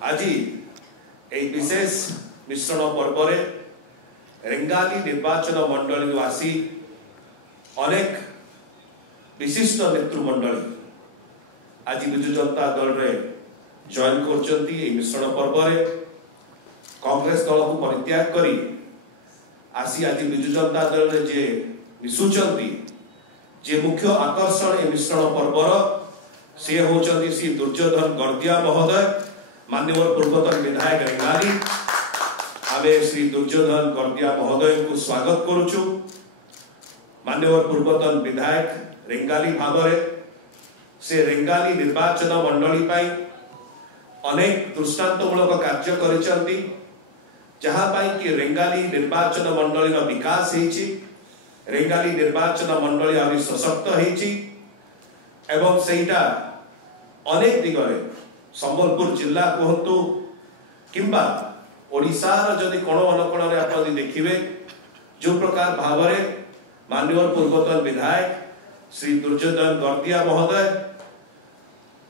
आज एक विशेष मिश्रण पर्व रेंगाली निर्वाचन मंडली आसी अनेक विशिष्ट नेतृमंडली आज विजु जनता दल रे जॉइन कर मिश्रण पर्व कांग्रेस दल को परित्याग करी आसी आज विजु जनता दल रे जे मिशुचंती जे मुख्य आकर्षण ए मिश्रण पर्वर से होचंती श्री दुर्योधन गर्दिया महोदय माननीय पूर्वतन विधायक रेंगाली। आमे श्री दुर्योधन गर्दिया महोदय को स्वागत करुचु। माननीय पूर्वतन विधायक रेंगाली भाव से रेंगाली निर्वाचन मंडली पाई अनेक दृष्टांतमूलक कार्य करिसंती जहाँ पाई कि रेंगाली निर्वाचन मंडली रो विकास हेछि, रेंगाली निर्वाचन मंडली आदि सशक्त हेछि एवं सेटा अनेक दिगरे संबलपुर जिला कहतु किंबा ओडिशार जदि कोण अनुकोण रे आपण देखिबे जो प्रकार भाव माननीय पूर्वतन विधायक श्री दुर्योधन गर्दिया महोदय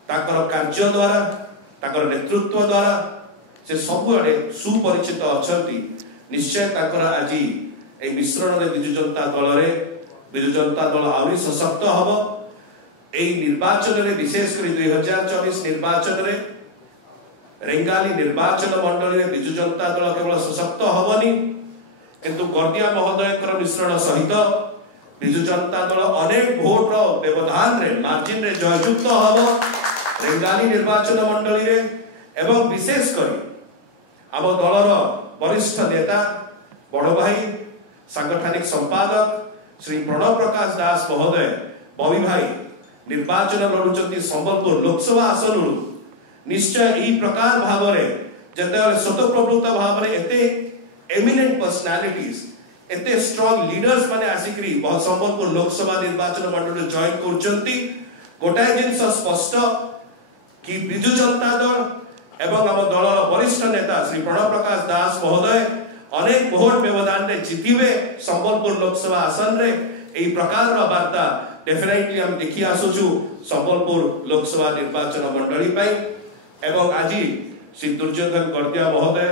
ताकर कार्य द्वारा ताकर नेतृत्व द्वारा से सबुआडे सुपरिचित अछंती। निश्चय ताकर आज ए मिश्रण रे विजु जनता दल आउरी सशक्त हबो। ए निर्वाचन रे विशेष करी 2024 निर्वाचन रे रेंगाली निर्वाचन मंडली रे विजु जनता दल केवल सशक्त हबनी किंतु गर्दिया महोदय मिश्रण सहित विजु जनता दल अनेक भोट व्यवधान रे मार्जिन रे जययुक्त हबो रेंगाली निर्वाचन मंडली रे। एवं विशेष करी आम दलर वरिष्ठ नेता बड़ भाई सांगठनिक संपादक श्री प्रणव प्रकाश दास महोदय बबी भाई निर्वाचन लड़ुचंती संबलपुर लोकसभा आसन निश्चय यही प्रकार भाव जते स्वतःप्रवृत्त भाव एते एमिनेंट पर्सनालिटीज एते स्ट्रांग लीडर्स माने आसिकरी संबलपुर लोकसभा निर्वाचन मंडल जॉइन करचंती गोटाए जिनस स्पष्ट कि विजु जनता दल एवं आम दलर वरिष्ठ नेता श्री प्रणव प्रकाश दास महोदय अनेक भोट व्यवधान रे जितिबे संबलपुर लोकसभा आसन रे एई प्रकार रो वार्ता डेफिनेटली हम देखि आसुछु संबलपुर लोकसभा निर्वाचन मंडली पाई। एवं आज श्री दुर्योधन गर्दिया महोदय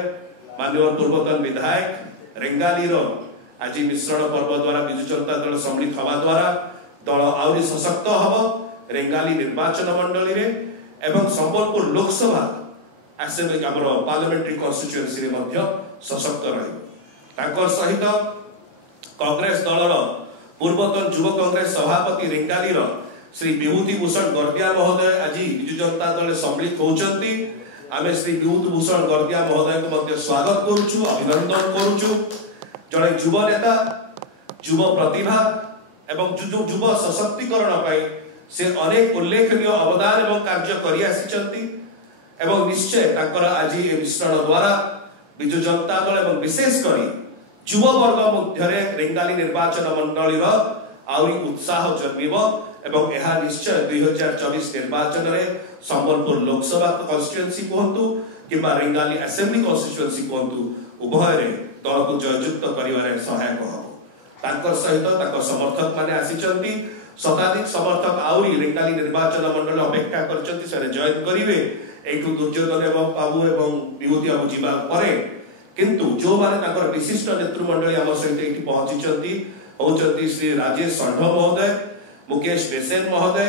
माननीय पूर्वतन विधायक रेंगाली रो आज मिश्रण पर्व द्वारा विजु जनता दल सम्मिलित हवा द्वारा दल आउरी सशक्त हबो रेंगाली निर्वाचन मंडली रे एवं संबलपुर लोकसभा असेंबली हमरो पार्लियामेंट्री कॉन्स्टिट्यूएंसी रे मध्य सशक्त रहइबो। ताकर सहित कांग्रेस दलर पूर्वतन युव कांग्रेस सभापति रेंगाली रो श्री विभूति भूषण गर्दिया महोदय आज विजु जनता दल सम्मिलित होचंती। आमे श्री विभूति भूषण गर्दिया महोदय को मध्य स्वागत करूछु, अभिनंदन करूछु। जड़े युव नेता युव प्रतिभा एवं युव सशक्तिकरण पाई से अनेक उल्लेखनीय अवदान एवं कार्य करि आसिचंती एवं निश्चय ताकर आज ए मिश्रण द्वारा विजु जनता दल एवं विशेष करी युव वर्ग मध्य रेंगाली निर्वाचन मंडली आउरी उत्साह जन्मिबो एवं यह निश्चय 2024 निर्वाचन रे संबलपुर लोकसभा कॉन्स्टिट्यूएंसी कहतु किबा रेंगाली असेंबली कॉन्स्टिट्यूएंसी कहतु उभय रे दल को जययुक्त करिवारे सहायक हबो। ताकर सहित ताकर समर्थक माने आसिचंती शताधिक समर्थक आउरी रेंगाली निर्वाचन मंडल अपेक्षा करचंती से जॉइन करिवे एठु दुर्योधन एवं बाबू एवं विभूति बाबू जीवा परे किंतु जो माने ताकर विशिष्ट नेतृमंडली हम सहित एठी पहुंचीचंती होचंती श्री राजेश षण्ढ महोदय, मुकेश बेसेन महोदय,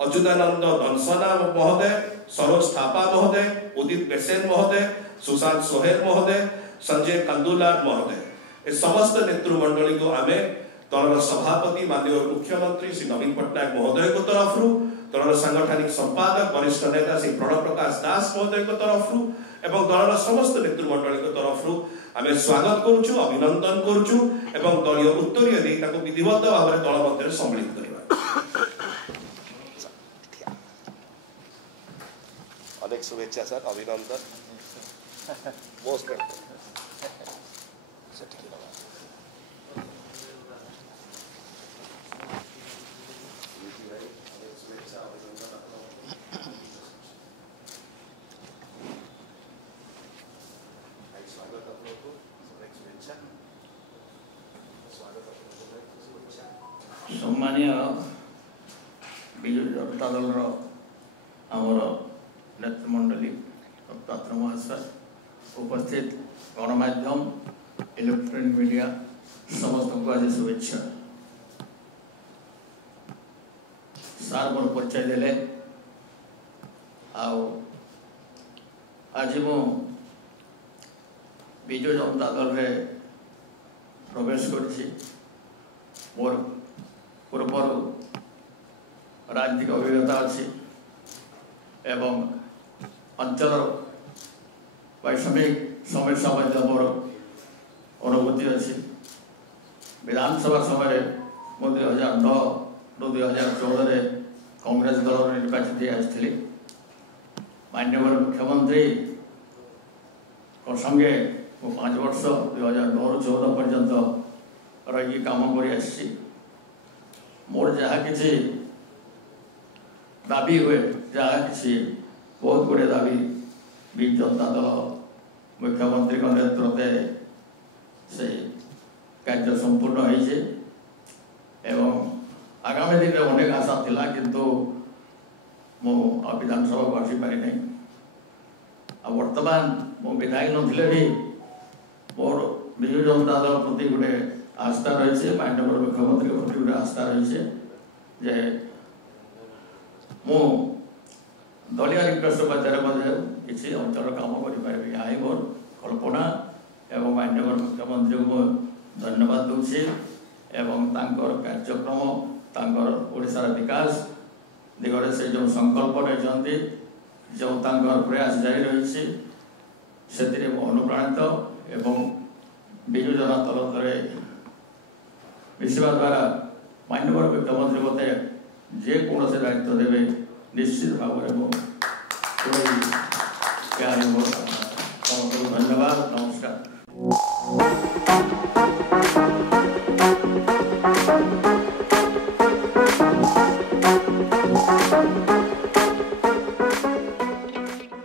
अच्युतानंद दंसना महोदय, सरोज थापा महोदय, उदित बेसेन महोदय, सुशांत सोहेल महोदय, संजय कंदुलाल महोदय। ए समस्त नेतृमंडली को आमे दलर सभापति माननीय मुख्यमंत्री श्री नवीन पट्टनायक महोदय को तरफ दलर सांगठनिक संपादक वरिष्ठ नेता श्री प्रणव प्रकाश दास महोदय को तरफ एवं दलर समस्त नेतृमंडली को तरफ आमे स्वागत करूछु, अभिनंदन करूछु एवं दलीय उत्तरीय दे ताको विधिवत भाव में दल मध्य सम्मिलित करबा। अनेक शुभेच्छा सर, अभिनंदन मोस्ट वेलकम। सम्मानीय विजु जनता दल आमर नेतृमंडली पात्र महाशय, उपस्थित गणमाध्यम, इलेक्ट्रॉनिक मीडिया समस्त को आज शुभेच्छा। सार मोर परिचय देले आज मु विजु जनता दल रे प्रवेश कर मोर पूर्व राजनीतिक अभिज्ञता अच्छी एवं अंचल वैषमिक समस्या मोर अनुभूति अच्छी। विधानसभा समय मु 2009 ରୁ 2014 कांग्रेस दल निर्वाचित आसती। माननीय मुख्यमंत्री संगे 5 वर्ष 2009 ରୁ 2014 पर्यंत रही काम कर मोर जहाँ किसी दाबी हुए जहाँ किसी बहुत गुड़े दाबी विजु जनता दल मुख्यमंत्री नेतृत्व से कार्य संपूर्ण होइछे एवं आगामी दिन में अनेक आशा थिला किंतु मु विधानसभा को आसी पारि नहीं। वर्तमान मो विधायक नथिले भी मोर विजु जनता दल प्रति गोटे आस्था रही है, माननीय मुख्यमंत्री प्रति गोटे आस्था रही है जे मु दलिया रिक्वेस्ट पचारे किसी अंचल काम करें। यहाँ ही मोर कल्पना एवं माननीय मुख्यमंत्री को धन्यवाद दूसरी एवं तांकर कार्यक्रम तांकर ओडिशार विकास दिगरे से जो संकल्प रही जो तांकर प्रयास जारी रही से अनुप्राणित एवं विजु जनता दल मिशा द्वारा माननीय मुख्यमंत्री मते जेकोसी दायित्व देवे निश्चित भाव में धन्यवाद। नमस्कार।